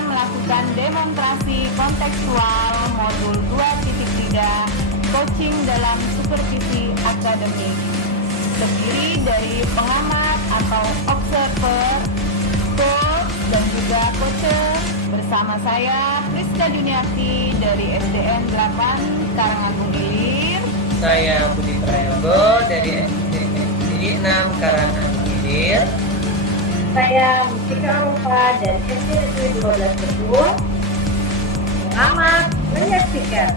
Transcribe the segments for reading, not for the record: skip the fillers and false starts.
akan melakukan demonstrasi kontekstual modul 2.3 coaching dalam supervisi akademik. Terdiri dari pengamat atau observer, coach, dan juga coacher. Bersama saya Priska Juniarti dari SDN 8 Karangagung Ilir. Saya Budi Prayogo dari SDN 6 Karangagung Ilir. Saya Mustika Rupa dari SDN 12 Teguh. Selamat menyaksikan.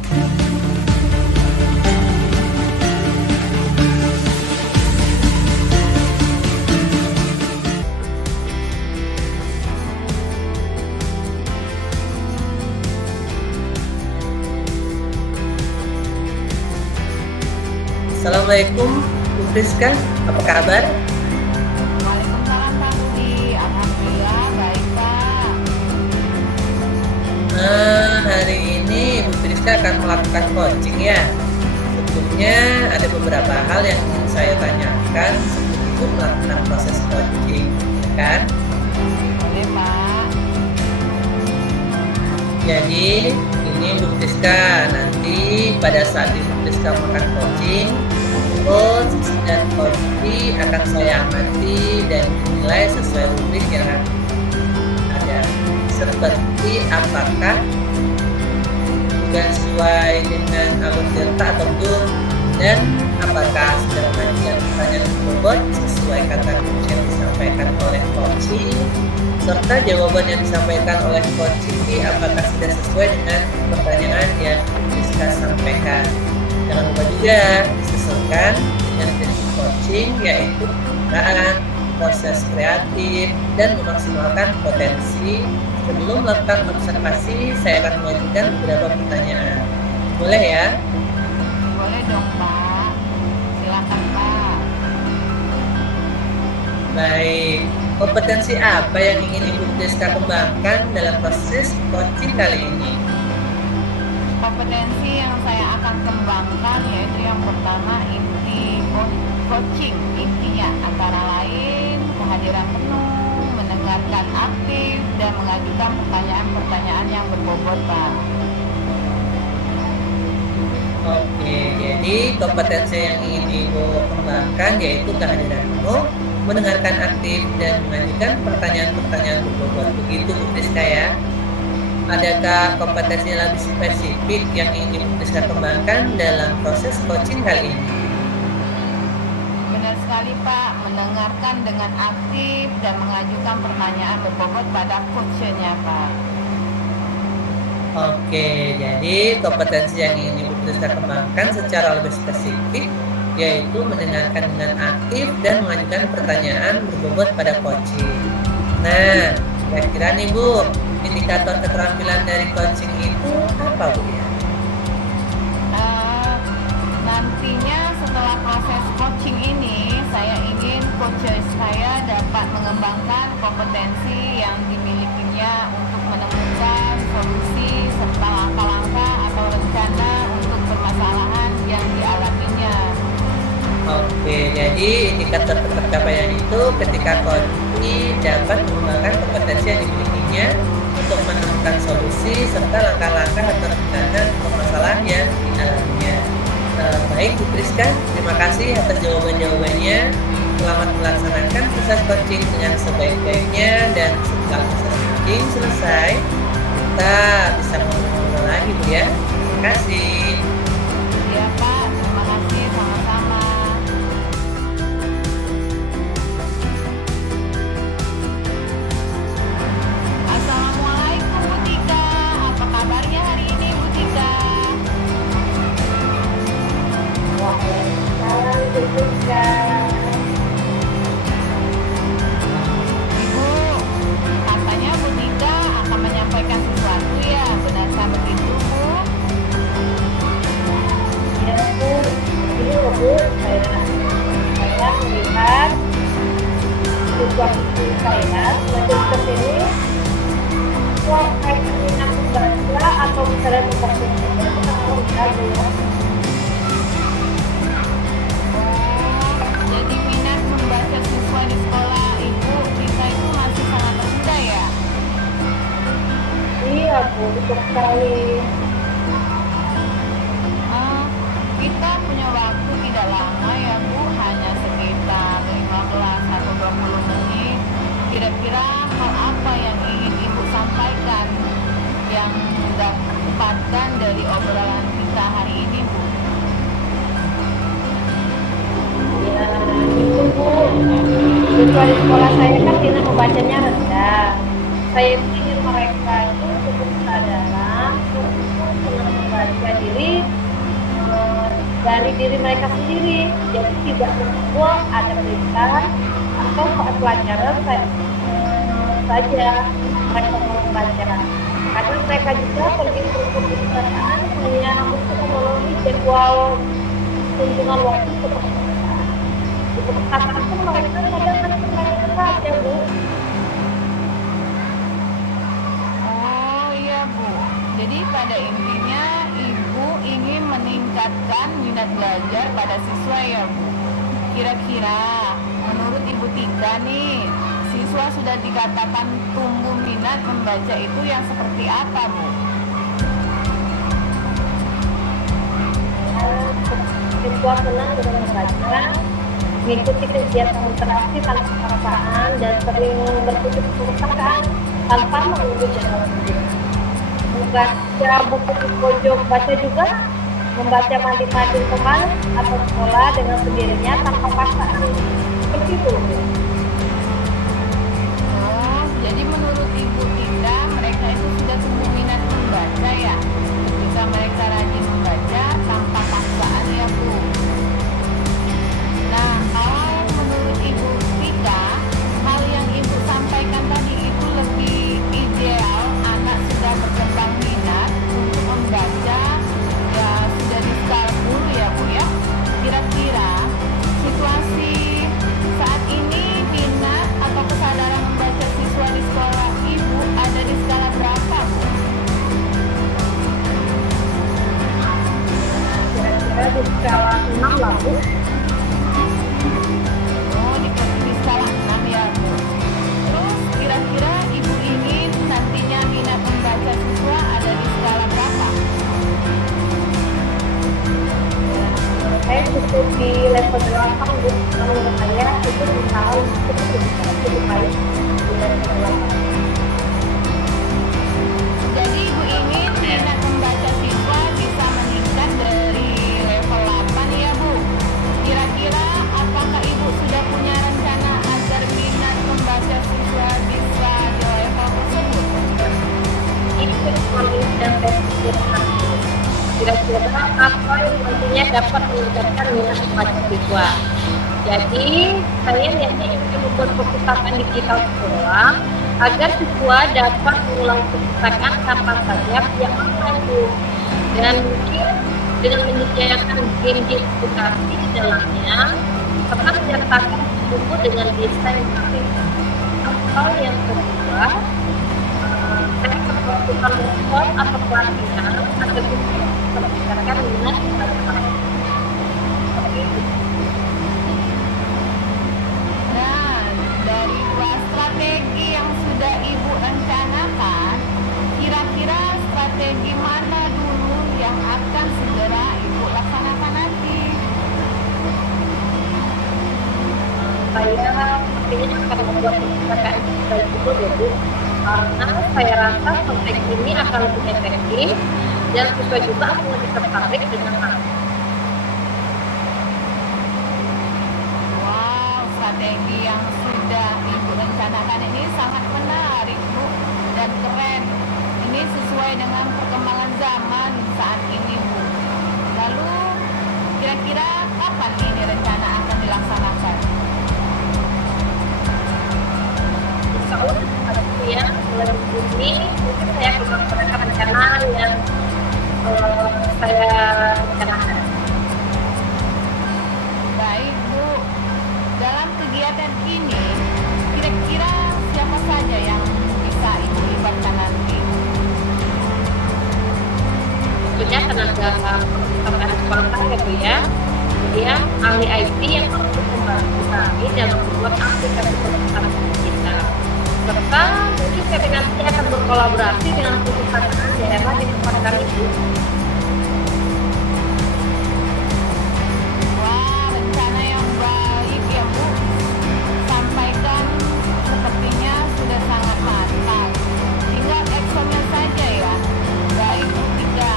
Assalamualaikum Bu Priska, apa kabar? Waalaikumsalam Pak Budi, alhamdulillah baik Pak. Hari ini Bu Priska akan melakukan coaching ya. Sebelumnya ada beberapa hal yang ingin saya tanyakan sebelum itu melakukan proses coaching, kan? Boleh Pak. Jadi ini Bu Priska, nanti pada saat Bu Priska melakukan coaching, coach dan coachee akan saya amati dan dinilai sesuai rubrik yang ada, seperti apakah sudah sesuai dengan alur delta atau belum, dan apakah sudah mengajukan pertanyaan bobot sesuai kata kunci yang disampaikan oleh coachee, serta jawaban yang disampaikan oleh coachee apakah sudah sesuai dengan pertanyaan yang Priska sampaikan. Jangan lupa juga disesuaikan dengan prinsip coaching, yaitu penggunaan proses kreatif dan memaksimalkan potensi. Sebelum melakukan observasi, saya akan mengajukan beberapa pertanyaan. Boleh ya? Boleh dong Pak. Silakan Pak. Baik. Kompetensi apa yang ingin Ibu Priska kembangkan dalam proses coaching kali ini? Kompetensi yang saya akan kembangkan yaitu yang pertama inti coaching, intinya antara lain kehadiran penuh, mendengarkan aktif, dan mengajukan pertanyaan-pertanyaan yang berbobot Pak. Oke, jadi kompetensi yang ingin Ibu kembangkan yaitu kehadiran penuh, mendengarkan aktif, dan mengajukan pertanyaan-pertanyaan berbobot. Begitu Bu Priska ya. Adakah kompetensi yang lebih spesifik yang ingin Ibu Priska kembangkan dalam proses coaching kali ini? Benar sekali Pak, mendengarkan dengan aktif dan mengajukan pertanyaan berbobot pada coachnya Pak. Oke, jadi kompetensi yang ingin Ibu Priska kembangkan secara lebih spesifik yaitu mendengarkan dengan aktif dan mengajukan pertanyaan berbobot pada coaching. Nah, kira-kira nih Bu, indikator keterampilan dari coaching itu apa Bu ya? Nantinya setelah proses coaching ini, saya ingin coach saya dapat mengembangkan kompetensi yang dimilikinya untuk menemukan solusi serta langkah-langkah atau rencana untuk permasalahan yang dialaminya. Oke, jadi indikator pencapaian itu ketika coachee dapat mengembangkan kompetensi yang dimilikinya untuk menemukan solusi serta langkah-langkah atau rencana permasalahan yang dialaminya. Baik Bu Priska, terima kasih atas jawaban-jawabannya. Selamat melaksanakan proses coaching dengan sebaik-baiknya, dan setelah proses coaching selesai, kita bisa ngobrol lagi Bu ya. Terima kasih. Ya Pak, terima kasih sama-sama. Assalamualaikum Bu Tika, apa kabarnya hari ini Bu Tika? Waalaikumsalam Bu Priska. Ibu, katanya Bu Tika akan menyampaikan sesuatu ya, benarkah begitu Bu? Ya Bu, ini loh Bu, saya melihat situasi saya lanjut ke sini. Kok kayak minat membaca atau misalnya membaca saja, kita mau lihat Bu ya. Jadi minat membaca siswa di sekolah Ibu Tika itu masih sangat rendah ya? cukup sekali. Kita punya waktu tidak lama ya Bu, hanya sekitar 15 atau 20 menit. Kira-kira hal apa yang ingin Ibu sampaikan yang dapatkan dari obrolan kita hari ini Bu? Ya, itu Bu. Siswa di sekolah saya kan minat membacanya rendah. Saya itu ingin mereka itu cukup kesadaran untuk senang membaca dari diri mereka sendiri. Jadi tidak menunggu ada berita atau saat pelajaran saja mereka mau membaca. Karena mereka juga pergi ke perpustakaan hanya untuk memenuhi jadwal kunjungan waktu ke perpustakaan. Di perpustakaan pun mereka kadang-kadang berat ya Bu. Oh iya Bu, jadi pada intinya Ibu ingin meningkatkan minat belajar pada siswa ya Bu. Kira-kira menurut Ibu Tika nih, siswa sudah dikatakan tumbuh minat membaca itu yang seperti apa Bu? Siswa senang dengan membaca, mengikuti kegiatan interaksi tanpa paksaan dan sering berkutik perpustakaan tanpa menunggu jadwal sendiri. Membaca buku di pojok baca juga, membaca mandi-mandi teman atau sekolah dengan sendirinya tanpa paksaan. Seperti itu. Oh, jadi menurut Ibu Tika mereka itu sudah tumbuh minat membaca ya? Ketika mereka rajin membaca tanpa paksaan ya Bu. Nah, kalau menurut Ibu Tika, hal yang Ibu sampaikan tadi itu lebih ideal anak sudah berkembang minat untuk membaca ya sudah di skala guru ya Bu ya. Kira-kira situasi saat ini minat atau kesadaran membaca siswa di sekolah Ibu ada di skala berapa Bu? Kira-kira di skala 6 lah Bu. Oh, di skala 6 ya Bu. Terus kira-kira Ibu ingin nantinya minat membaca siswa ada di skala berapa? Saya cukup di level 8 Bu. Menurut saya itu usaha cukup baik di level 8. Jadi Ibu ingin minat membaca siswa bisa meningkat dari level 8 ya Bu. Kira-kira apakah Ibu sudah punya rencana agar minat membaca siswa bisa di level tersebut? Itu kami sedang berpikirkan. Kira-kira apa yang nantinya dapat meningkatkan minat membaca siswa. Jadi saya niatnya ingin membuat perpustakaan digital sekolah agar siswa dapat mengulang perpustakaan kapan saja yang mampu, dan mungkin dengan menyediakan game-game edukasi di dalamnya serta menyertakan buku dengan desain grafis. Atau yang kedua, saya memperlakukan workshop atau pelatihan agar siswa bisa meningkatkan minat membaca. Seperti itu. Nah, dari dua strategi yang sudah Ibu rencanakan, kira-kira strategi mana dulu yang akan segera Ibu laksanakan nanti? Saya sepertinya akan membuat perpustakaan digital itu ya Bu, karena saya rasa strategi ini akan lebih efektif dan siswa juga akan lebih tertarik dengan hal. Wow, strategi yang sudah Ibu rencanakan ini sangat menarik Bu dan keren. Ini sesuai dengan perkembangan zaman saat ini Bu. Lalu kira-kira kapan ini rencana akan dilaksanakan? Insya Allah ya mulai minggu ini mungkin saya akan melaksanakan rencana yang saya rencanakan. Baik Bu, dalam kegiatan ini kira-kira siapa saja yang bisa Ibu libatkan nanti? Tentunya tenaga perpustakaan sekolah saya Bu ya, kemudian ahli IT yang mampu membantu kami dalam membuat aplikasi perpustakaan digital. serta mungkin kami nanti akan berkolaborasi dengan perusahaan daerah di tempat kami, Bu. Wah, rencana yang baik ya Bu. Sampaikan sepertinya sudah sangat matang. Tinggal actionnya saja ya. Baik Bu Tika,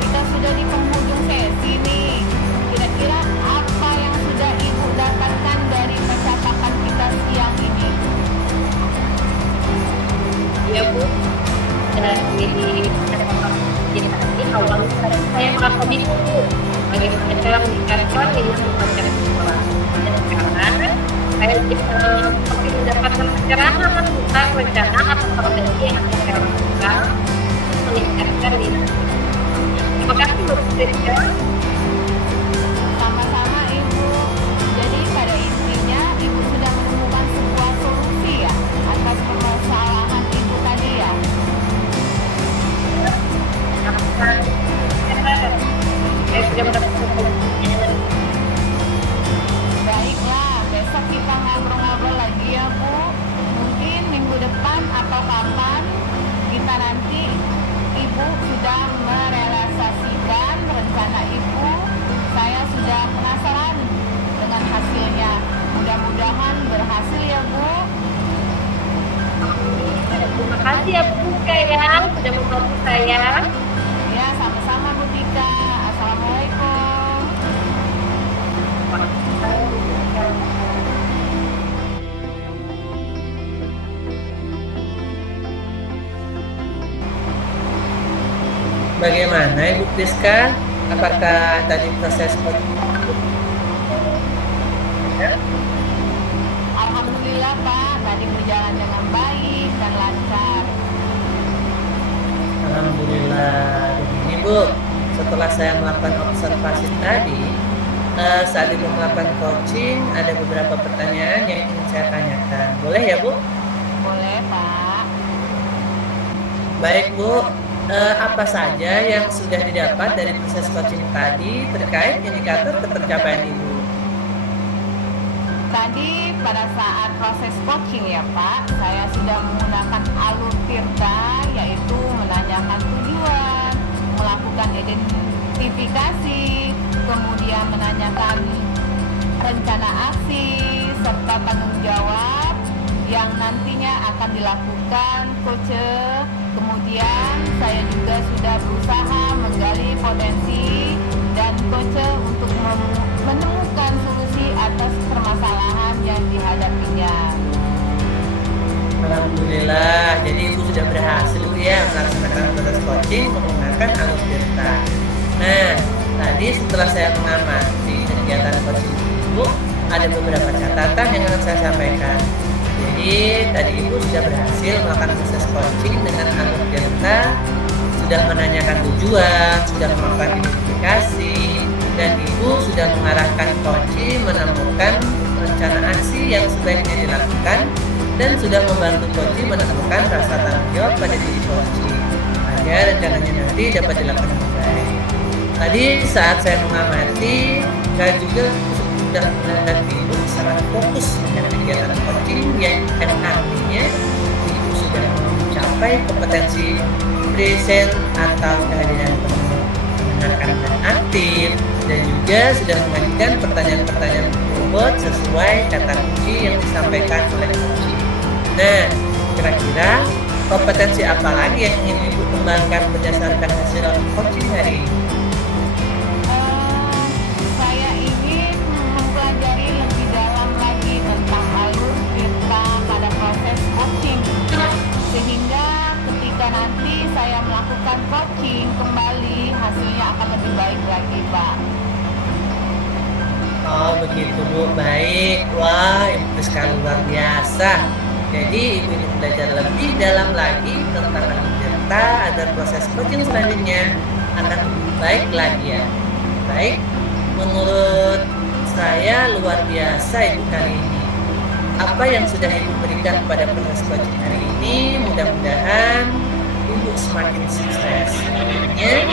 kita sudah di penghujung sesi nih. Kira-kira apa yang sudah Ibu dapatkan dari percakapan kita siang ini? Ya Bu, dari percakapan kita tadi awalnya saya merasa bingung Bu, bagaimana cara meningkatkan minat membaca siswa. Dan sekarang saya seperti mendapatkan pencerahan tentang rencana atau strategi yang akan saya lakukan untuk meningkatkan minat. Terima kasih Bu Rizka. Sama-sama Ibu. Jadi pada intinya Ibu sudah menemukan sebuah solusi ya atas permasalahan Ibu tadi ya. Saya sudah mendapatkan solusinya. Baiklah, besok kita ngobrol-ngobrol lagi ya Bu. Mungkin minggu depan atau kapan kita nanti Ibu sudah merealisasikan rencana Ibu. Saya sudah penasaran dengan hasilnya. Mudah-mudahan berhasil ya Bu. Terima kasih ya Bu yang sudah membantu saya. Ya, sama-sama Bu Tika. Assalamualaikum. Bagaimana Ibu Priska? Apakah tadi proses coaching? Alhamdulillah Pak, tadi berjalan dengan baik dan lancar. Alhamdulillah. Begini Bu, setelah saya melakukan observasi tadi, saat Ibu melakukan coaching, ada beberapa pertanyaan yang ingin saya tanyakan. Boleh ya Bu? Boleh Pak. Baik Bu, apa saja yang sudah didapat dari proses coaching tadi terkait indikator ketercapaian Ibu? Tadi pada saat proses coaching ya Pak, saya sudah menggunakan alur tirta, yaitu menanyakan tujuan, melakukan identifikasi, kemudian menanyakan rencana aksi, serta tanggung jawab yang nantinya akan dilakukan coach. Kemudian saya juga sudah berusaha menggali potensi dan coach untuk menemukan solusi atas permasalahan yang dihadapinya. Alhamdulillah, jadi Ibu sudah berhasil Bu ya melaksanakan proses coaching menggunakan alur tirta. Nah, tadi setelah saya mengamati kegiatan coaching Ibu, ada beberapa catatan yang akan saya sampaikan. Jadi tadi Ibu sudah berhasil melakukan proses coaching dengan alur tirta, sudah menanyakan tujuan, sudah melakukan identifikasi, dan Ibu sudah mengarahkan coaching menemukan rencana aksi yang sebaiknya dilakukan, dan sudah membantu coaching menemukan rasa tanggung jawab pada diri coaching agar rencananya nanti dapat dilakukan dengan baik. Tadi saat saya mengamati, saya juga sudah melihat Ibu sangat fokus dengan kegiatan coaching yang artinya Ibu sudah mencapai kompetensi present atau kehadiran penuh, mendengarkan dan aktif, dan juga sudah mengajukan pertanyaan-pertanyaan bobot sesuai kata kunci yang disampaikan oleh coaching. Nah, kira-kira kompetensi apa lagi yang ingin Ibu kembangkan berdasarkan hasil coaching hari ini? Saya ingin mempelajari lebih dalam lagi tentang alur tirta pada proses coaching, sehingga ketika nanti saya melakukan coaching kembali hasilnya akan lebih baik lagi Pak. Oh begitu Bu, baik. Wah, Ibu sekali luar biasa. Jadi Ibu ingin belajar lebih dalam lagi tentang alur tirta agar proses coaching selanjutnya akan lebih baik lagi ya. Baik, menurut saya luar biasa Ibu kali ini. Apa yang sudah Ibu berikan pada proses coaching hari ini, mudah-mudahan Ibu semakin sukses. Ya.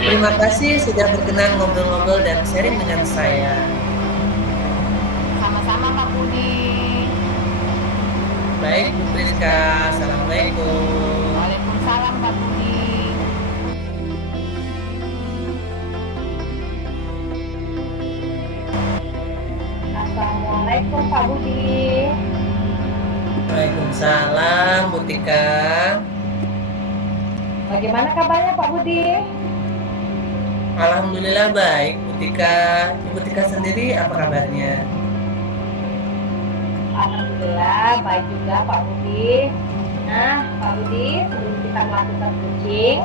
Terima kasih sudah berkenan ngobrol-ngobrol dan sharing dengan saya. Sama-sama Pak Budi. Baik, Bu Priska. Assalamualaikum. Waalaikumsalam Pak Budi. Assalamualaikum Pak Budi. Waalaikumsalam, Bu Tika. Bagaimana kabarnya Pak Budi? Alhamdulillah baik, Bu Tika. Ibu Tika sendiri apa kabarnya? Alhamdulillah baik juga Pak Budi. Nah Pak Budi, sebelum kita melakukan coaching,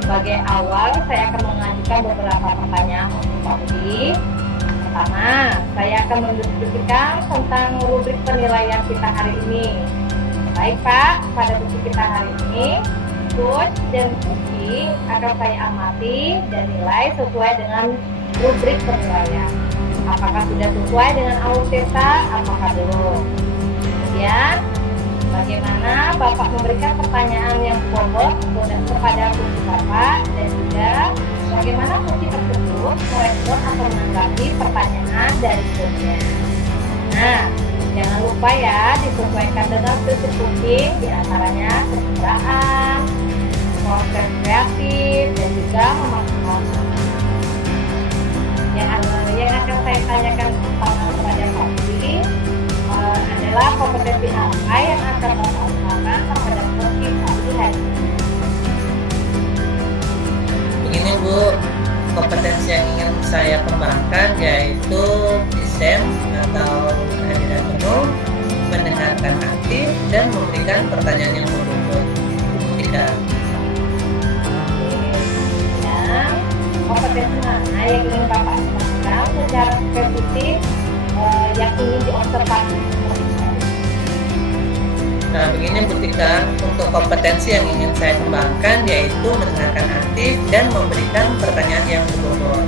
sebagai awal saya akan mengajukan beberapa pertanyaan untuk Pak Budi. Pertama, saya akan mendiskusikan tentang rubrik penilaian kita hari ini. Baik Pak, pada buku kita hari ini, coach dan Puji akan saya amati dan nilai sesuai dengan rubrik penilaian. Apakah sudah sesuai dengan alur theta, apakah belum? Kemudian, bagaimana Bapak memberikan pertanyaan yang bobot kepada Puji Bapak, dan juga bagaimana Puji tersebut merespon atau menanggapi pertanyaan dari coachnya. Nah, jangan lupa ya disesuaikan dengan prinsip coaching, diantaranya kesukaan, proses kreatif, dan juga memaksimalkan. Yang akan saya tanyakan pertama kepada Pak Budi adalah kompetensi apa yang akan Bapak utamakan terhadap coaching Pak Budi hari ini. Begini Bu, kompetensi yang ingin saya kembangkan yaitu PISEM atau kehadiran penuh, mendengarkan aktif, dan memberikan pertanyaan yang berbobot. Tiga. Dan kompetensi mana yang ingin Bapak kembangkan secara spesifik yang ingin diobservasi? Nah, begini Bu Tika, untuk kompetensi yang ingin saya kembangkan yaitu mendengarkan aktif dan memberikan pertanyaan yang berbobot.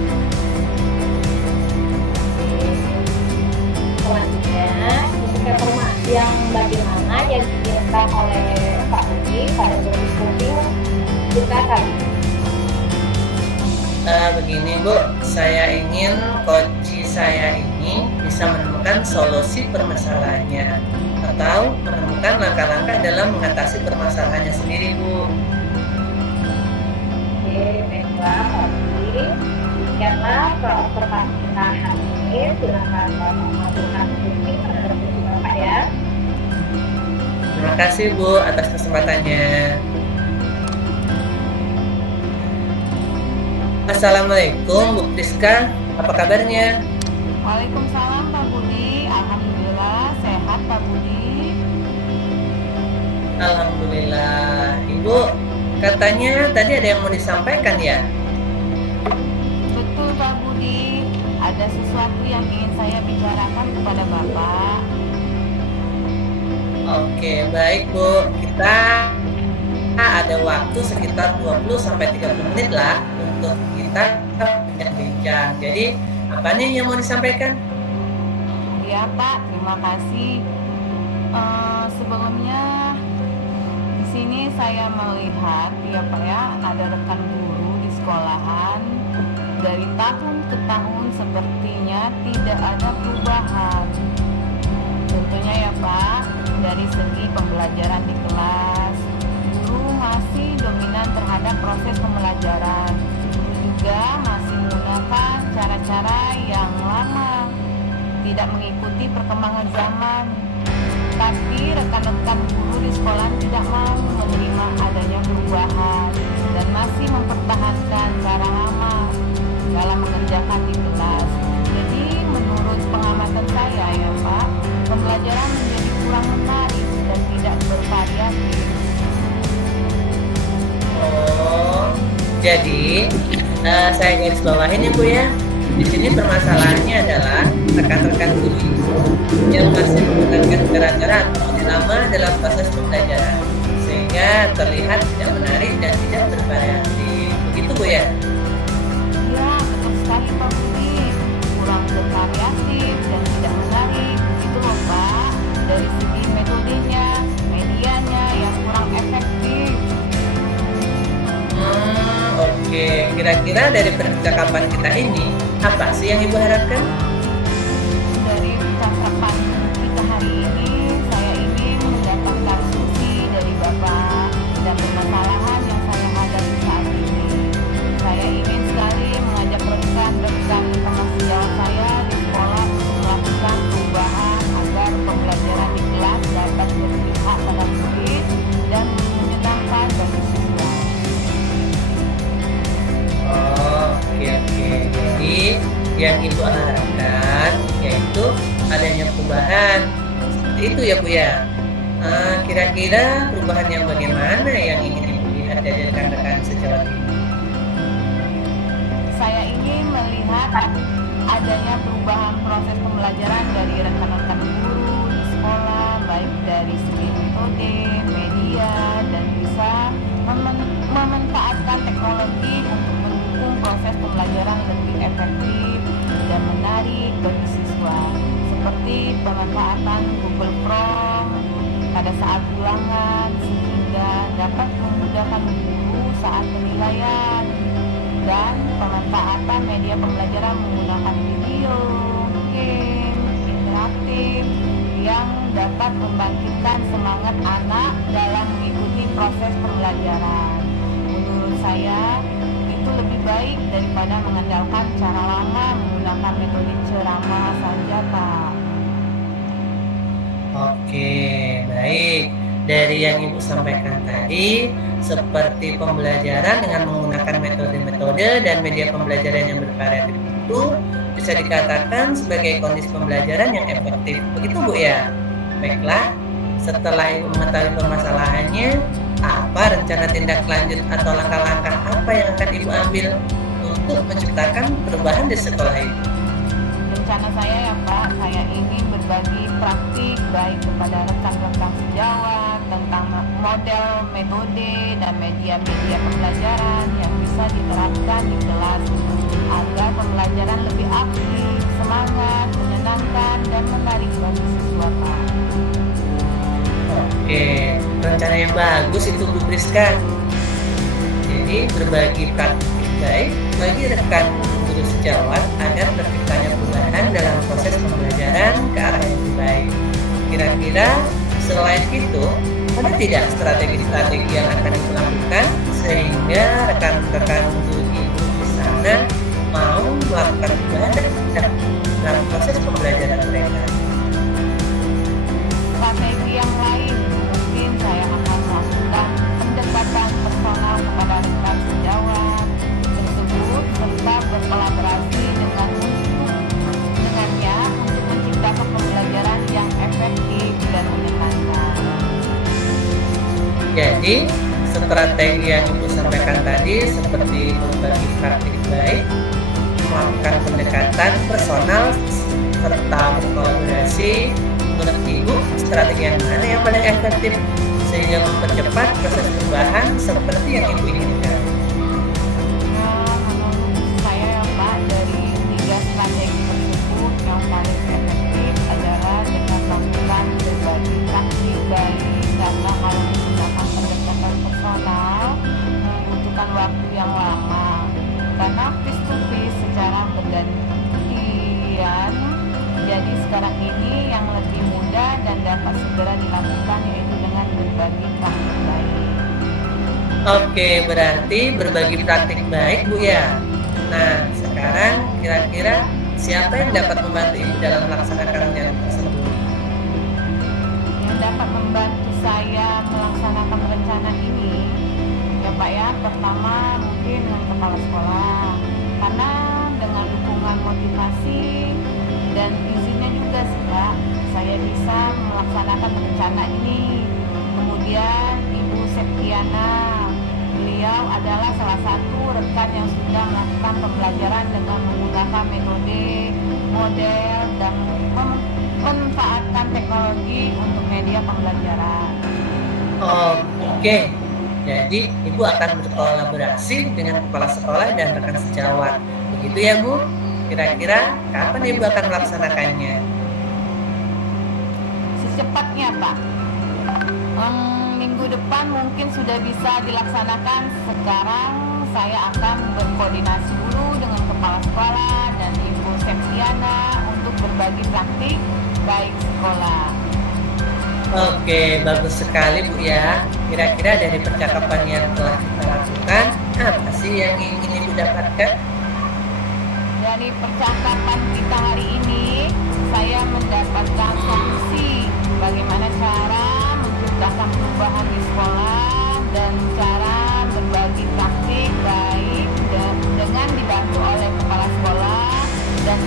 Selanjutnya, untuk informasi yang bagaimana yang dikirimkan oleh Pak Budi pada diskusi kita kali ini. Begini Bu, saya ingin coach saya ini bisa menemukan solusi permasalahannya atau menemukan langkah-langkah dalam mengatasi permasalahannya sendiri Bu. Oke, baiklah Pak Budi. Demikianlah observasi kita hari ini. Silakan Bapak melakukan diskusi terhadap Puji Bapak ya. Terima kasih Bu atas kesempatannya. Assalamualaikum Bu Priska, apa kabarnya? Waalaikumsalam Pak Budi. Alhamdulillah sehat Pak Budi. Alhamdulillah. Ibu, katanya tadi ada yang mau disampaikan ya? Betul Pak Budi. Ada sesuatu yang ingin saya bicarakan kepada Bapak. Oke, baik Bu. Kita ada waktu sekitar 20-30 menit lah untuk kita bincang. Jadi, apa nih yang mau disampaikan? Iya Pak, terima kasih. Sebelumnya di sini saya melihat ya Pak ya, ada rekan guru di sekolahan dari tahun ke tahun sepertinya tidak ada perubahan. Tentunya ya Pak, dari segi pembelajaran di kelas, guru masih dominan terhadap proses pembelajaran. Guru juga masih menggunakan cara-cara yang lama, tidak mengikuti perkembangan zaman. Tapi rekan-rekan guru di sekolah tidak mau menerima adanya perubahan dan masih mempertahankan cara lama dalam mengerjakan di kelas. Jadi menurut pengamatan saya ya Pak, pembelajaran menjadi kurang menarik dan tidak bervariasi. Oh, jadi saya garis bawahin ya Bu ya. Di sini permasalahannya adalah rekan-rekan guru yang masih menggunakan cara-cara atau metode lama dalam proses pembelajaran, sehingga terlihat tidak menarik dan tidak bervariasi. Begitu Bu ya? Ya, betul sekali Pak Budi. Kurang bervariatif dan tidak menarik. Itu loh Pak. Dari segi metodenya, medianya yang kurang efektif. Oke. Kira-kira dari percakapan kita ini, apa sih yang Ibu harapkan? Dari percakapan kita hari ini, saya ingin mendapatkan yang Ibu harapkan yaitu adanya perubahan. Seperti itu ya Bu ya. Kira-kira perubahan yang bagaimana yang ingin Ibu lihat dari rekan-rekan sejawat ini? Saya ingin melihat adanya perubahan proses pembelajaran dari rekan-rekan guru di sekolah, baik dari segi metode, media, dan bisa memanfaatkan teknologi untuk mendukung proses pembelajaran lebih efektif dan menarik bagi siswa, seperti pemanfaatan Google Form pada saat ulangan sehingga dapat memudahkan guru saat penilaian, dan pemanfaatan media pembelajaran menggunakan video, game, interaktif yang dapat membangkitkan semangat anak dalam mengikuti proses pembelajaran. Menurut saya, itu lebih baik daripada mengandalkan cara lama menggunakan metode ceramah saja, Pak. Oke, baik. Dari yang Ibu sampaikan tadi, seperti pembelajaran dengan menggunakan metode-metode dan media pembelajaran yang bervariatif itu bisa dikatakan sebagai kondisi pembelajaran yang efektif. Begitu Bu ya? Baiklah, setelah Ibu mengetahui permasalahannya, apa rencana tindak lanjut atau langkah-langkah apa yang akan Ibu ambil untuk menciptakan perubahan di sekolah itu? Rencana saya ya Pak, saya ingin berbagi praktik baik kepada rekan-rekan sejawat tentang model, metode, dan media-media pembelajaran yang bisa diterapkan di kelas agar pembelajaran lebih aktif, semangat, menyenangkan, dan menarik bagi siswa, Pak. Oke, rencana yang bagus itu Bu Priska. Jadi berbagi praktik baik bagi rekan guru sejawat agar terciptanya perubahan dalam proses pembelajaran ke arah yang lebih baik. Kira-kira selain itu, ada tidak strategi-strategi yang akan dilakukan sehingga rekan-rekan guru Ibu di sana mau melakukan perubahan dalam proses pembelajaran mereka? Strategi yang lain, mungkin saya akan melakukan pendekatan personal kepada rekan sejawat tersebut serta berkolaborasi dengannya untuk menciptakan pembelajaran yang efektif dan menyenangkan. Jadi, strategi yang Ibu sampaikan tadi seperti berbagi praktik baik, melakukan pendekatan personal, serta berkolaborasi. Menurut Ibu, strategi yang mana yang paling efektif sehingga mempercepat proses perubahan seperti yang Ibu inginkan? Menurut saya ya Pak, dari 3 strategi tersebut yang paling efektif adalah dengan melakukan berbagi praktik baik, karena kalau menggunakan pendekatan personal membutuhkan waktu yang lama karena face to face secara bergantian. Jadi sekarang ini yang lebih mudah dan dapat segera dilakukan yaitu dengan berbagi praktik baik. Oke, berarti berbagi praktik baik Bu ya. Nah, sekarang kira-kira siapa yang dapat membantu Ibu dalam melaksanakan rencana tersebut? Yang dapat membantu saya melaksanakan rencana ini ya Pak ya, pertama mungkin dengan kepala sekolah, karena dengan dukungan motivasi dan izinnya juga sih Pak, saya bisa melaksanakan rencana ini. Kemudian Ibu Septiana, beliau adalah salah satu rekan yang sudah melakukan pembelajaran dengan menggunakan metode, model, dan memanfaatkan teknologi untuk media pembelajaran. Oke, jadi Ibu akan berkolaborasi dengan kepala sekolah dan rekan sejawat. Begitu ya Bu? Kira-kira kapan Ibu akan melaksanakannya? Secepatnya Pak. Minggu depan mungkin sudah bisa dilaksanakan. Sekarang saya akan berkoordinasi dulu dengan kepala sekolah dan Ibu Septiana untuk berbagi praktik baik sekolah. Oke, bagus sekali Bu ya. Kira-kira dari percakapan yang telah kita lakukan, apa sih yang ingin Ibu dapatkan? Dari percakapan kita hari ini, saya mendapatkan solusi bagaimana cara menciptakan perubahan di sekolah dan cara berbagi praktik baik dengan dibantu oleh kepala sekolah dan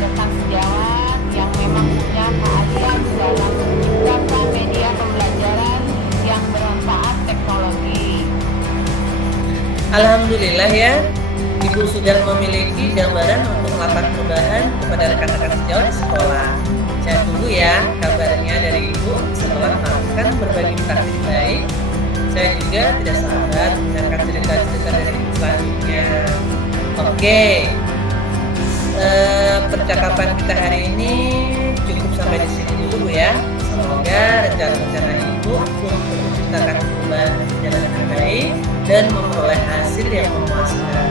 Alhamdulillah ya, Ibu sudah memiliki gambaran untuk melakukan perubahan kepada rekan-rekan sejauh di sekolah. Saya tunggu ya kabarnya dari Ibu setelah melakukan berbagi praktik baik. Saya juga tidak sabar mendengarkan cerita-cerita dari Ibu selanjutnya. Oke, percakapan kita hari ini cukup sampai di sini dulu Bu ya. Semoga rencana-rencana Ibu untuk menciptakan perubahan berjalan dengan baik dan memperoleh hasil yang memuaskan.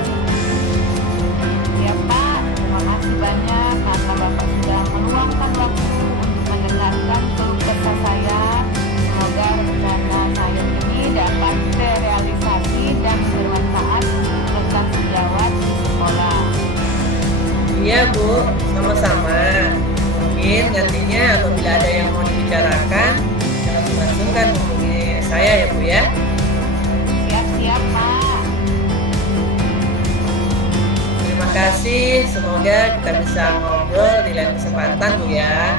Ya Pak, terima kasih banyak karena Bapak sudah meluangkan waktu untuk mendengarkan keluh kesah saya. Semoga rencana saya ini dapat terrealisasi dan bermanfaat untuk rekan sejawat di sekolah. Iya Bu, sama-sama. Mungkin nantinya apabila ada yang mau dibicarakan, jangan sungkan-sungkan menghubungi saya ya Bu ya. Siap-siap Pak. Terima kasih, semoga kita bisa ngobrol di lain kesempatan Bu ya.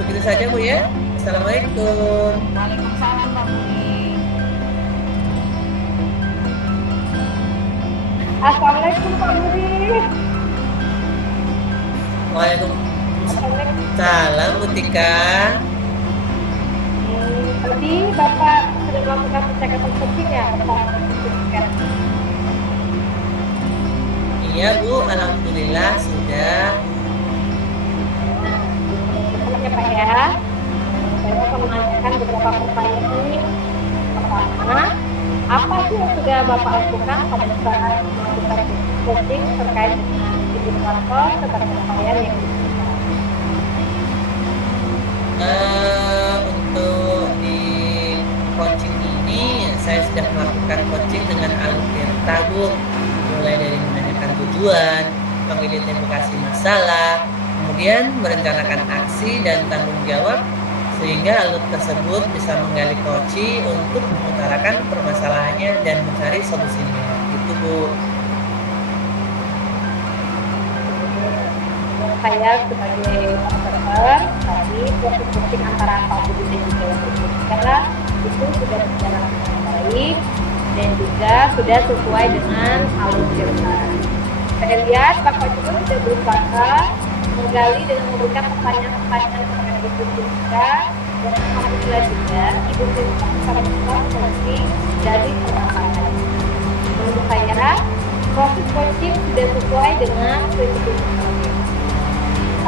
Begitu saja Bu ya. Assalamualaikum. Waalaikumsalam Pak Budi. Assalamualaikum Pak Budi. Waalaikumsalam Bu Tika. Tadi Bapak sudah melakukan percakapan coaching ya bersama Bu Tika? Iya Bu, alhamdulillah sudah. Ya Pak ya, saya akan menanyakan beberapa pertanyaan ini. Pertama, apa sih yang sudah Bapak lakukan pada saat melakukan coaching terkait dengan indikator serta pencapaian yang diinginkan? Untuk di coaching ini saya sudah melakukan coaching dengan alur Tirta Bu, mulai dari menanyakan tujuan, mengidentifikasi masalah, kemudian merencanakan aksi dan tanggung jawab sehingga alur tersebut bisa menggali coaching untuk mengutarakan permasalahannya dan mencari solusinya. Gitu Bu. Saya sebagai observer tadi proses coaching antara Pak Budi dan juga Bu Tika itu sudah berjalan dengan baik dan juga sudah sesuai dengan alur Tirta. Saya lihat Bapak juga sudah berusaha menggali dan memberikan pertanyaan-pertanyaan kepada Ibu Tika dan alhamdulillah juga Ibu Tika bisa menemukan solusi dari permasalahan. Menurut saya proses coaching sudah sesuai dengan prinsip.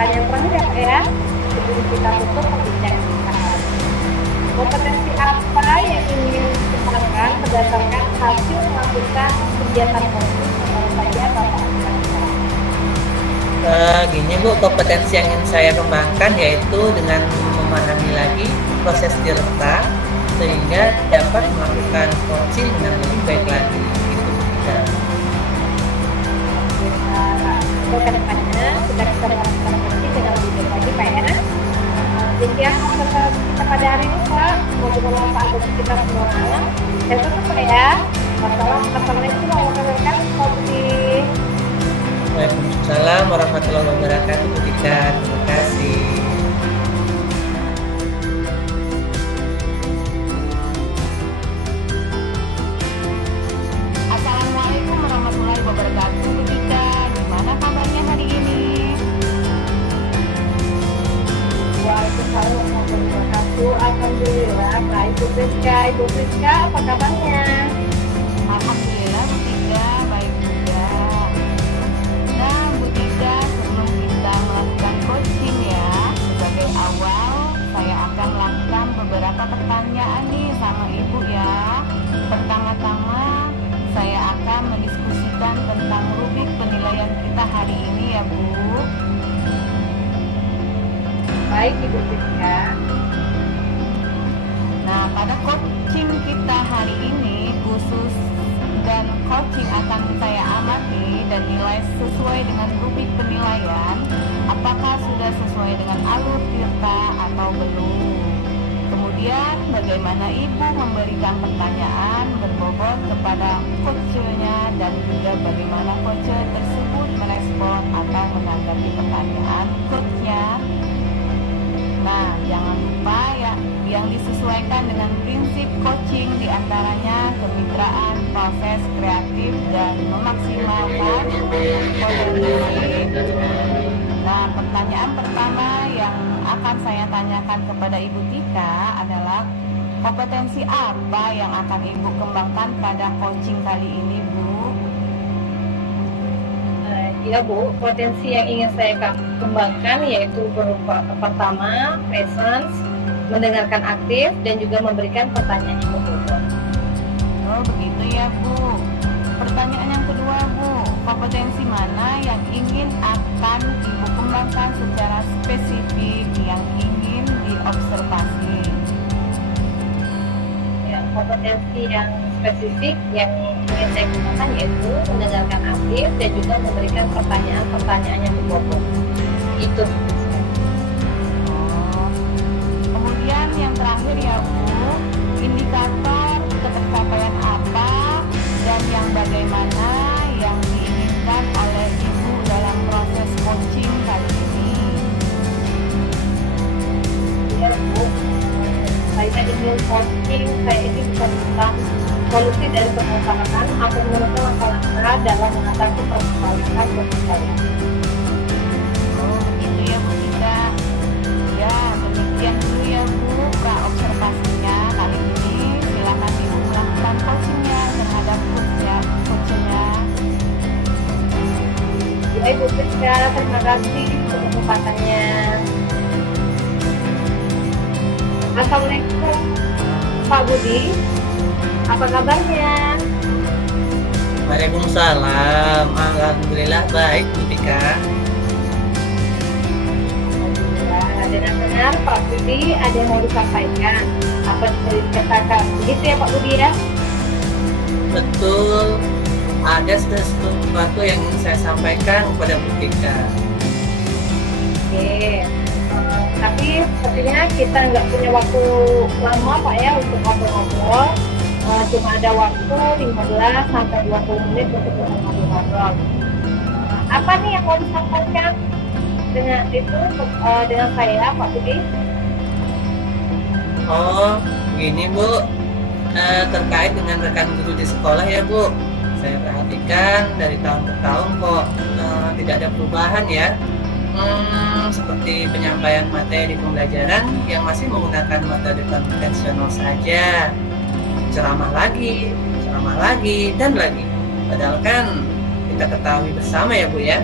Pertanyaan terakhir ya Pak ya, sebelum kita tutup perbincangan kita. Kompetensi apa yang ingin dikembangkan berdasarkan hasil melakukan kegiatan coaching yang saja Bapak lakukan? Gini Bu, kompetensi yang ingin saya kembangkan yaitu dengan memahami lagi proses Tirta sehingga dapat melakukan coaching dengan lebih baik lagi. Itu kita. Untuk kedepannya kita bisa melakukan coaching dengan lebih baik lagi Pak ya. Demikian kita pada hari ini Pak, semoga bermanfaat bagi kita semua. Saya tutup Pak ya. Wassalamualaikum warahmatullahi wabarakatuh. Waalaikumsalam warahmatullahi wabarakatuh Bu Tika. Terima kasih. Assalamualaikum warahmatullahi wabarakatuh Bu Tika. Gimana kabarnya hari ini? Waalaikumsalam warahmatullahi wabarakatuh. Alhamdulillah baik Bu Rizka. Ibu Rizka apa kabarnya? Alhamdulillah Bu Tika, baik juga. Nah Bu Tika, sebelum kita melakukan coaching ya, sebagai awal saya akan melakukan beberapa pertanyaan nih sama Ibu ya. Pertama-tama saya akan mendiskusikan tentang rubrik penilaian kita hari ini ya Bu. Baik Ibu Rizka. Nah, pada coaching kita hari ini khusus dan coaching akan saya amati dan nilai sesuai dengan rubrik penilaian, apakah sudah sesuai dengan alur Tirta atau belum. Kemudian bagaimana Ibu memberikan pertanyaan berbobot kepada coachnya dan juga bagaimana coach tersebut merespon atau menanggapi pertanyaan coachnya. Nah, jangan lupa ya, yang disesuaikan dengan prinsip coaching diantaranya kemitraan, proses kreatif dan memaksimalkan potensi. Nah, pertanyaan pertama yang akan saya tanyakan kepada Ibu Tika adalah kompetensi apa yang akan Ibu kembangkan pada coaching kali ini, Bu? Ya Bu, potensi yang ingin saya kembangkan yaitu berupa pertama, presence, mendengarkan aktif, dan juga memberikan pertanyaan yang berbobot. Oh, begitu ya, Bu. Pertanyaan yang kedua, Bu, kompetensi mana yang ingin akan Ibu kembangkan secara spesifik yang ingin diobservasi? Ya, kompetensi yang spesifik yang ingin saya kembangkan yaitu mendengarkan aktif dan juga memberikan pertanyaan-pertanyaan yang berbobot. Itu. Kemudian yang terakhir ya Bu, indikator ketercapaian apa dan yang bagaimana yang diinginkan oleh Ibu dalam proses coaching kali ini? Ya Bu, saya ingin coaching, saya ingin tentang solusi dari permasalahan atau menemukan langkah-langkah dalam mengatasi permasalahan berkembang. Oh, begitu ya Bu Tika. Ya, demikian dulu ya Bu pra-observasinya kali ini. Silakan Ibu melakukan coachingnya terhadap coachnya. Ya Ibu Tika, terima kasih untuk kesempatannya. Assalamualaikum Pak Budi, apa kabarnya? Waalaikumsalam. Alhamdulillah baik, Bu Tika. Dengar Pak Budi ada yang mau disampaikan apa bisa dikatakan begitu ya Pak Budi ya? Betul, ada sesuatu yang ingin saya sampaikan kepada Bu Tika. Oke, tapi sepertinya kita nggak punya waktu lama Pak ya untuk ngobrol-ngobrol. Cuma ada waktu 15 sampai 20 menit untuk ngobrol-ngobrol. Apa nih yang mau disampaikan dengan itu dengan saya Pak Budi? Oh, gini Bu, terkait dengan rekan guru di sekolah ya Bu, saya perhatikan dari tahun ke tahun kok tidak ada perubahan ya. Seperti penyampaian materi pembelajaran yang masih menggunakan metode konvensional saja, ceramah lagi, dan lagi. Padahal kan kita ketahui bersama ya Bu ya,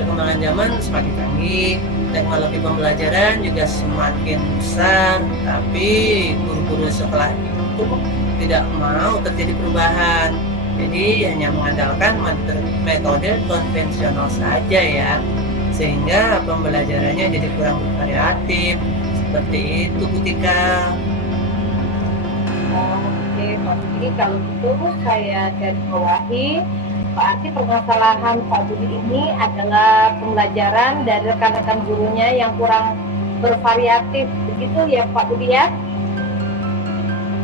perkembangan zaman semakin canggih, teknologi pembelajaran juga semakin besar, tapi guru-guru sekolah itu tidak mau terjadi perubahan. Jadi hanya mengandalkan metode konvensional saja ya, sehingga pembelajarannya jadi kurang variatif. Seperti itu Bu Tika. Oke Pak Budi, kalau gitu saya garis bawahi berarti permasalahan Pak Budi ini adalah pembelajaran dari rekan-rekan gurunya yang kurang bervariatif, begitu ya Pak Budi ya?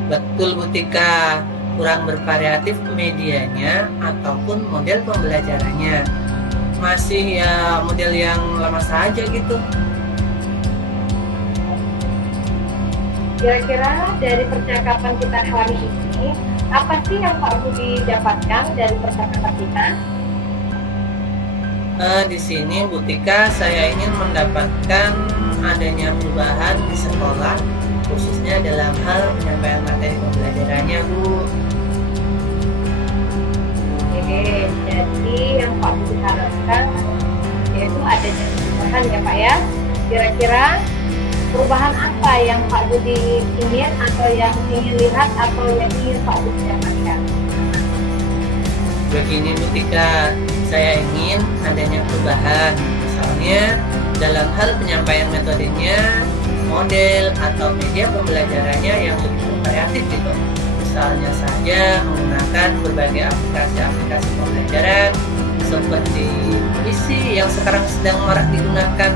Betul Bu Tika, kurang bervariatif medianya ataupun model pembelajarannya. Masih ya model yang lama saja gitu. Kira-kira dari percakapan kita hari ini, apa sih yang Pak Budi dapatkan dari percakapan kita? Di sini Bu Tika, saya ingin mendapatkan adanya perubahan di sekolah, khususnya dalam hal penyampaian materi pembelajarannya Bu. Oke, jadi yang Pak Budi harapkan yaitu adanya perubahan ya Pak ya. Kira-kira perubahan apa yang Pak Budi ingin atau yang ingin lihat atau yang ingin Pak Budi dapatkan? Begini Bu Tika, saya ingin adanya perubahan, misalnya dalam hal penyampaian metodenya, model atau media pembelajarannya yang lebih bervariatif gitu. Misalnya saja menggunakan berbagai aplikasi pembelajaran seperti puisi yang sekarang sedang marak digunakan,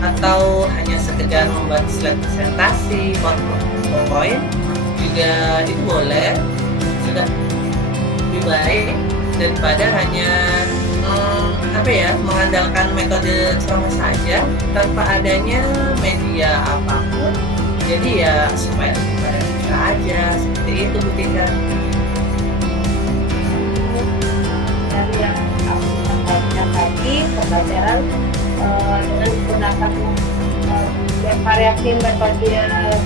atau hanya sekedar membuat slide presentasi, PowerPoint juga itu boleh, sudah lebih baik daripada hanya mengandalkan metode ceramah saja tanpa adanya media apapun. Jadi ya supaya lebih variatif aja, seperti itu Bu Tika. dari yang kamu sampaikan tadi, pembelajaran dengan menggunakan variasi metode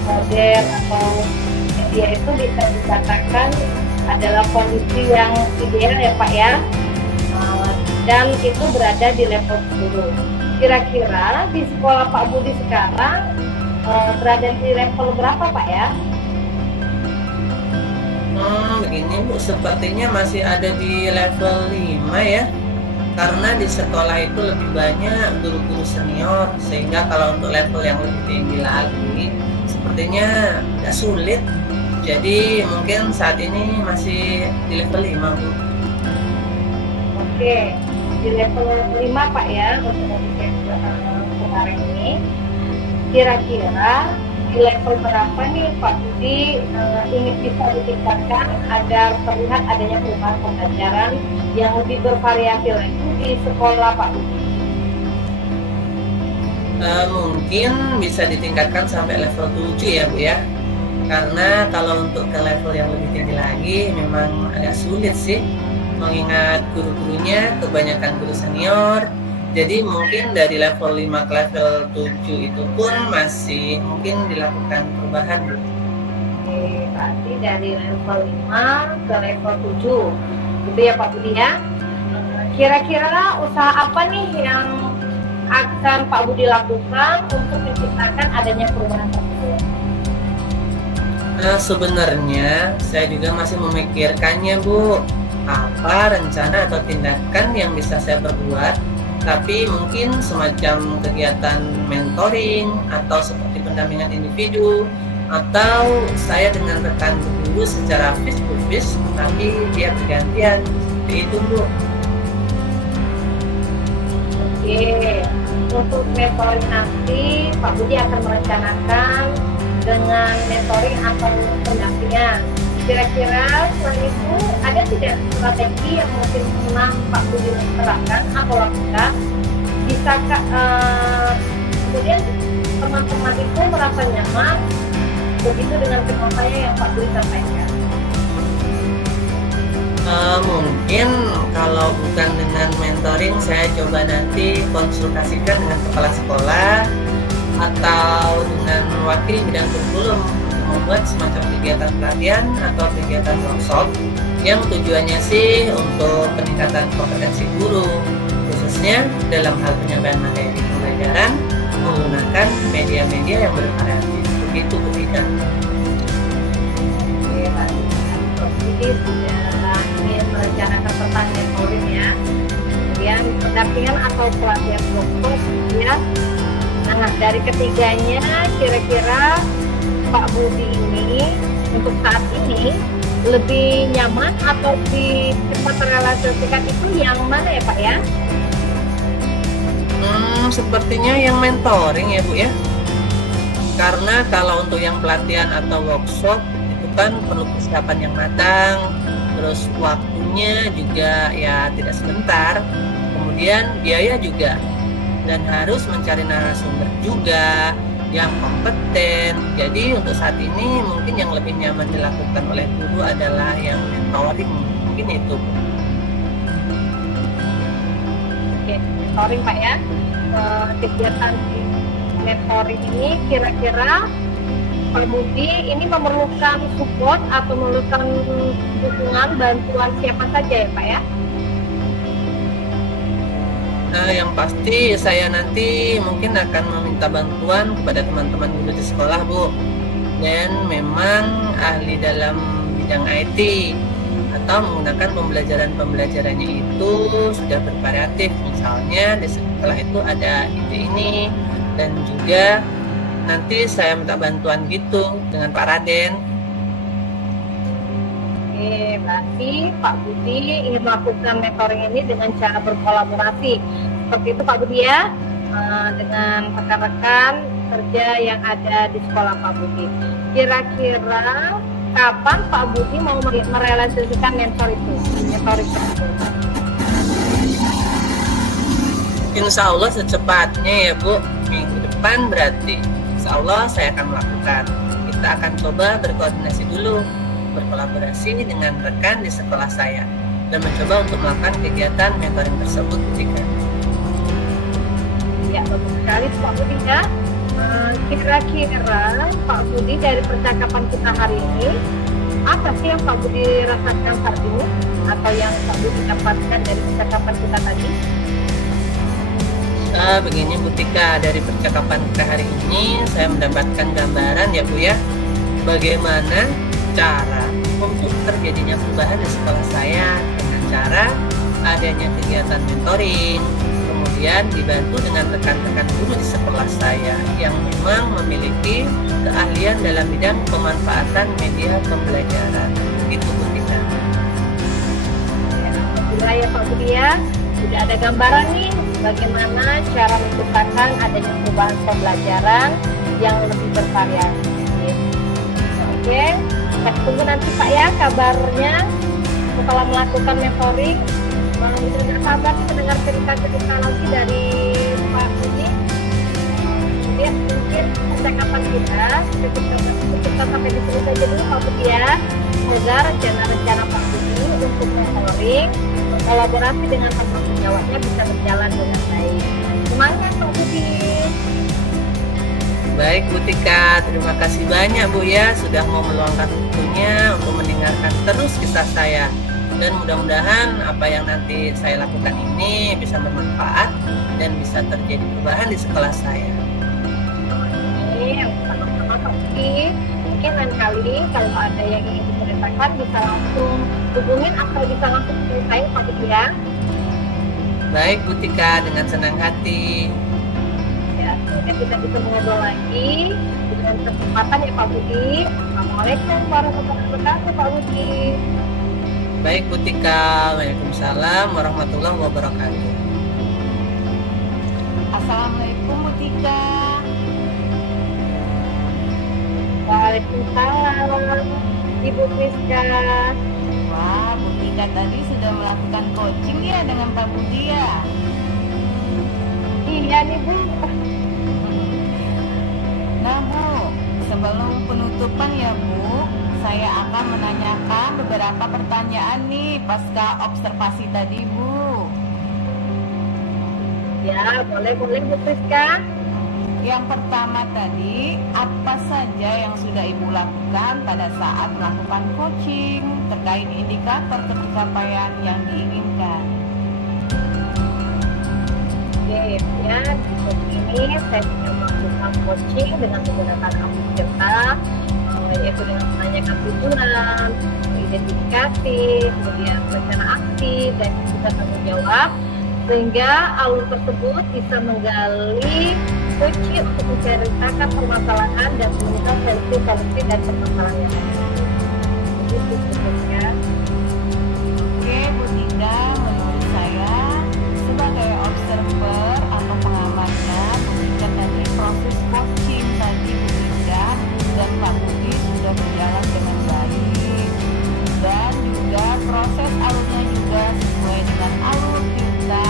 modern atau media itu bisa dikatakan adalah kondisi yang ideal ya Pak ya. Dan itu berada di level 10. Kira-kira di sekolah Pak Budi sekarang berada di level berapa Pak ya? Begini Bu, sepertinya masih ada di level 5 ya. Karena di sekolah itu lebih banyak guru-guru senior, sehingga kalau untuk level yang lebih tinggi lagi sepertinya agak sulit. Jadi mungkin saat ini masih di level 5 Bu. Oke, di level 5 Pak ya untuk kemarin ini. Kira-kira di level berapa nih Pak Budi ingin bisa ditingkatkan agar terlihat adanya perubahan pembelajaran yang lebih bervariasi lagi di sekolah Pak Budi? Mungkin bisa ditingkatkan sampai level 7 ya Bu ya. Karena kalau untuk ke level yang lebih tinggi lagi memang agak sulit sih, mengingat guru-gurunya kebanyakan guru senior. Jadi mungkin dari level 5 ke level 7 itu pun masih mungkin dilakukan perubahan Bu. Oke, berarti dari level 5 ke level 7 gitu ya Pak Budi ya. Kira-kira usaha apa nih yang akan Pak Budi lakukan untuk menciptakan adanya perubahan tersebut? Sebenarnya saya juga masih memikirkannya Bu, apa rencana atau tindakan yang bisa saya perbuat. Tapi mungkin semacam kegiatan mentoring atau seperti pendampingan individu, atau saya dengan rekan guru secara face to face, tapi dia bergantian, seperti itu Bu. Oke, untuk mentoring nanti Pak Budi akan merencanakan dengan mentoring atau pendampingan. Kira-kira selain itu ada tidak strategi yang mungkin pernah Pak Budi terapkan atau lakukan? Bisakah kemudian teman-teman itu merasa nyaman begitu dengan penyampaian yang Pak Budi sampaikan? Mungkin kalau bukan dengan mentoring, saya coba nanti konsultasikan dengan kepala sekolah atau dengan wakil bidang kurikulum, membuat semacam kegiatan pelatihan atau kegiatan workshop yang tujuannya sih untuk peningkatan kompetensi guru, khususnya dalam hal penyampaian materi pembelajaran menggunakan media-media yang bervariasi. Begitu ketika. Oke, jadi sudah ingin merencanakan tentang mentoring ya, kemudian pendampingan atau pelatihan workshop ya. Nah, dari ketiganya kira-kira Pak Budi ini untuk saat ini lebih nyaman atau lebih cepat terrealisasikan itu yang mana ya Pak ya? Sepertinya yang mentoring ya Bu ya. Karena kalau untuk yang pelatihan atau workshop itu kan perlu persiapan yang matang, terus waktunya juga ya tidak sebentar, kemudian biaya juga, dan harus mencari narasumber juga yang kompeten. Jadi untuk saat ini mungkin yang lebih nyaman dilakukan oleh guru adalah yang mentoring, mungkin itu. Oke, mentoring Pak ya. Kegiatan mentoring ini kira-kira Pak Budi ini memerlukan support atau memerlukan dukungan bantuan siapa saja ya Pak ya? Yang pasti saya nanti mungkin akan meminta bantuan kepada teman-teman guru di sekolah Bu, dan memang ahli dalam bidang IT atau menggunakan pembelajarannya itu sudah bervariatif. Misalnya di sekolah itu ada ini, dan juga nanti saya minta bantuan gitu dengan Pak Raden. Oke, berarti Pak Budi ingin melakukan mentoring ini dengan cara berkolaborasi. Seperti itu Pak Budi ya, dengan rekan-rekan kerja yang ada di sekolah Pak Budi. Kira-kira kapan Pak Budi mau merealisasikan mentoring tersebut? Insya Allah secepatnya ya Bu, minggu depan berarti. Insya Allah saya akan melakukan. Kita akan coba berkoordinasi dulu, berkolaborasi dengan rekan di sekolah saya. dan mencoba untuk melakukan kegiatan mentoring tersebut, Bu Tika. Ya, bagus sekali Pak Budi ya. Kira-kira Pak Budi dari percakapan kita hari ini, apa sih yang Pak Budi rasakan saat ini? Atau yang Pak Budi dapatkan dari percakapan kita tadi? Begini Bu Tika, dari percakapan kita hari ini saya mendapatkan gambaran ya Bu ya, bagaimana cara untuk terjadinya perubahan di sekolah saya dengan cara adanya kegiatan mentoring, kemudian dibantu dengan rekan-rekan guru di sekolah saya yang memang memiliki keahlian dalam bidang pemanfaatan media pembelajaran. Itu Bu Tika. Alhamdulillah ya Pak Budi ya, sudah ada gambaran nih bagaimana cara menciptakan adanya perubahan pembelajaran yang lebih bervariasi. Oke, kita tunggu nanti Pak ya kabarnya setelah melakukan mentoring. Tidak sabar nih mendengar cerita-cerita lagi dari Pak Budi. Kemudian mungkin percakapan kita sampai di sini saja dulu Pak Budi ya. Semoga rencana-rencana Pak Budi untuk mentoring berkolaborasi dengan teman sejawatnya bisa berjalan dengan baik. Semangat Pak Budi. Baik Bu Tika, terima kasih banyak Bu ya sudah mau meluangkan waktunya untuk mendengarkan terus kisah saya. Dan mudah-mudahan apa yang nanti saya lakukan ini bisa bermanfaat dan bisa terjadi perubahan di sekolah saya. Sama-sama Pak Budi. Mungkin lain kali kalau ada yang ingin diceritakan bisa langsung hubungin atau bisa langsung ceritain Pak Budi ya. Baik Bu Tika, dengan senang hati. Ya, semoga kita bisa mengobrol lagi dengan kesempatan ya Pak Budi. Assalamualaikum warahmatullahi wabarakatuh Pak Budi. Baik Bu Tika, waalaikumsalam warahmatullahi wabarakatuh. Assalamualaikum Bu Tika. Waalaikumsalam Ibu Priska. Wah, Bu Tika tadi sudah melakukan coaching ya dengan Pak Budi ya? Iya nih Bu. Nah Bu, sebelum penutupan ya Bu, saya akan menanyakan beberapa pertanyaan nih pasca observasi tadi Bu. Ya, boleh Bu Priska. Yang pertama tadi, apa saja yang sudah Ibu lakukan pada saat melakukan coaching terkait indikator pencapaian yang diinginkan? Oke, ya di coaching ini saya sudah melakukan coaching dengan menggunakan aplikasi cetak, yaitu dengan menanyakan tujuan, identifikasi, kemudian rencana aksi, dan juga tanggung jawab, sehingga alur tersebut bisa menggali kunci untuk menceritakan permasalahan dan menemukan solusi-solusi dan permasalahan yang ada. Begitu sebetulnya. Oke Bu Tika, menurut saya sebagai observer atau pengamatnya, Bu Tika tadi proses coaching tadi Bu Tika dan Pak Budi sudah berjalan dengan baik, dan juga proses alurnya juga sesuai dengan alur kita,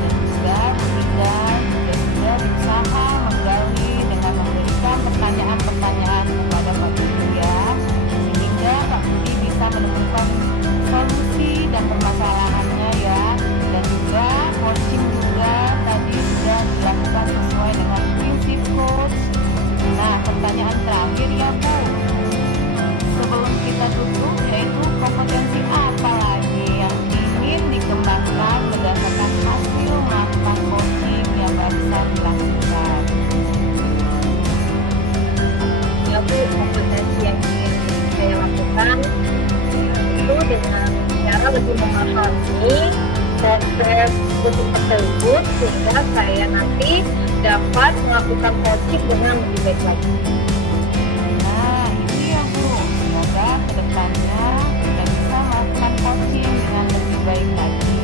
dan juga Bu Tika juga sudah berusaha menggali dengan memberikan pertanyaan-pertanyaan kepada Pak Budi ya, sehingga Pak Budi bisa menemukan solusi dan permasalahannya ya, dan juga coaching juga tadi sudah dilakukan sesuai dengan prinsip coach. Nah, pertanyaan terakhir ya Bu, sebelum kita tutup, yaitu kompetensi apa lagi yang ingin dikembangkan berdasarkan hasil melakukan coaching yang barusan dilakukan? Ya Bu, kompetensi yang ingin saya lakukan itu dengan cara lebih memahami proses coaching tersebut, sehingga saya nanti dapat melakukan coaching dengan lebih baik lagi. Nah, itu ya Bu, semoga kedepannya kita bisa melakukan coaching dengan lebih baik lagi.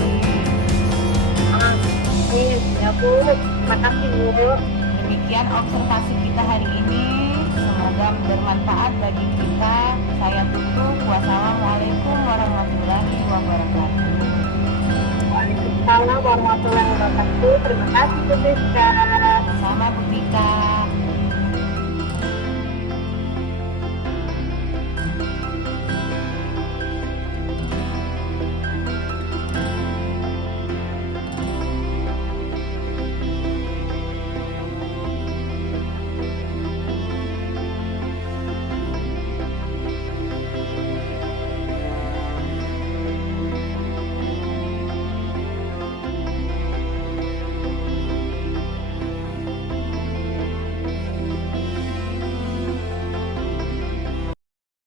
Amin ya Bu, terima kasih Bu. Demikian observasi kita hari ini, semoga bermanfaat bagi kita. Saya tutup. Wassalamualaikum warahmatullahi wabarakatuh. Waalaikumsalam warahmatullahi wabarakatuh. Terima kasih Bu Priska. Sama Bu Tika.